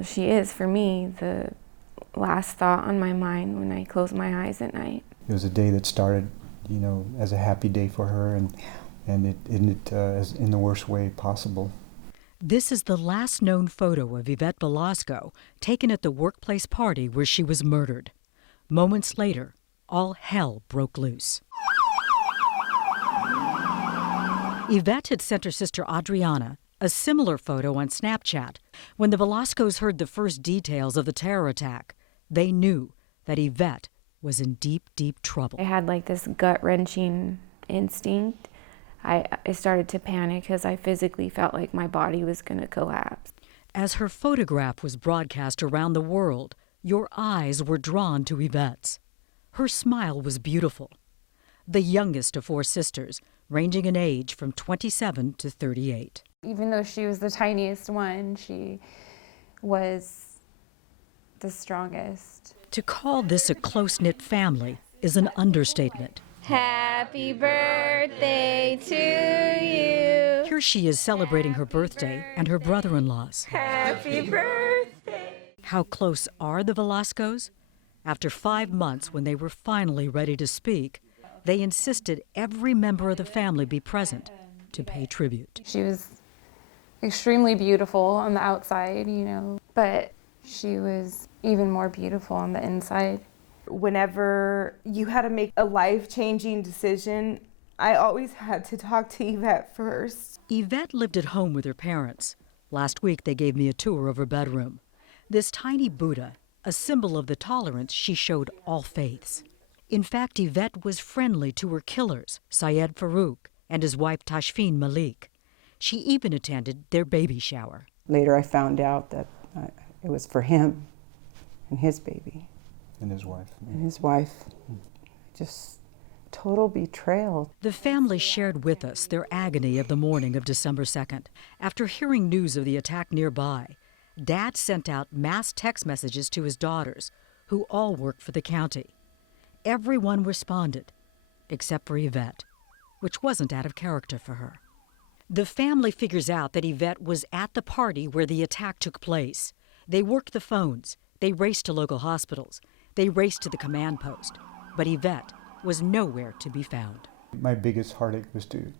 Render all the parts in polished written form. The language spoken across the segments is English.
Well, she is, for me, the last thought on my mind when I close my eyes at night. It was a day that started, as a happy day for her, and it ended as in the worst way possible. This is the last known photo of Yvette Velasco, taken at the workplace party where she was murdered. Moments later, all hell broke loose. Yvette had sent her sister Adriana a similar photo on Snapchat. When the Velascos heard the first details of the terror attack, they knew that Yvette was in deep, deep trouble. I had like this gut-wrenching instinct. I started to panic because I physically felt like my body was going to collapse. As her photograph was broadcast around the world, your eyes were drawn to Yvette's. Her smile was beautiful. The youngest of 4 sisters, ranging in age from 27 to 38. Even though she was the tiniest one, she was the strongest. To call this a close-knit family is an understatement. Happy birthday to you. Here she is celebrating her birthday and her brother-in-law's. Happy birthday. How close are the Velascos? After 5 months, when they were finally ready to speak, they insisted every member of the family be present to pay tribute. She was extremely beautiful on the outside, but she was even more beautiful on the inside. Whenever you had to make a life-changing decision, I always had to talk to Yvette first. Yvette lived at home with her parents. Last week, they gave me a tour of her bedroom. This tiny Buddha, a symbol of the tolerance she showed all faiths. In fact, Yvette was friendly to her killers, Syed Farouk and his wife Tashfeen Malik. She even attended their baby shower. Later, I found out that it was for him and his baby. And his wife. And his wife. Just total betrayal. The family shared with us their agony of the morning of December 2nd. After hearing news of the attack nearby, Dad sent out mass text messages to his daughters, who all worked for the county. Everyone responded, except for Yvette, which wasn't out of character for her. The family figures out that Yvette was at the party where the attack took place. They worked the phones. They raced to local hospitals. They raced to the command post. But Yvette was nowhere to be found. My biggest heartache was to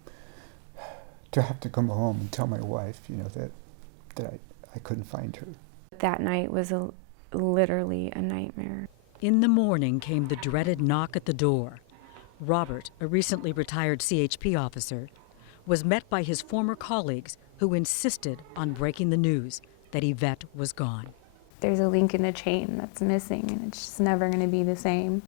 have to come home and tell my wife, that I couldn't find her. That night was literally a nightmare. In the morning came the dreaded knock at the door. Robert, a recently retired CHP officer, was met by his former colleagues who insisted on breaking the news that Yvette was gone. There's a link in the chain that's missing, and it's just never going to be the same.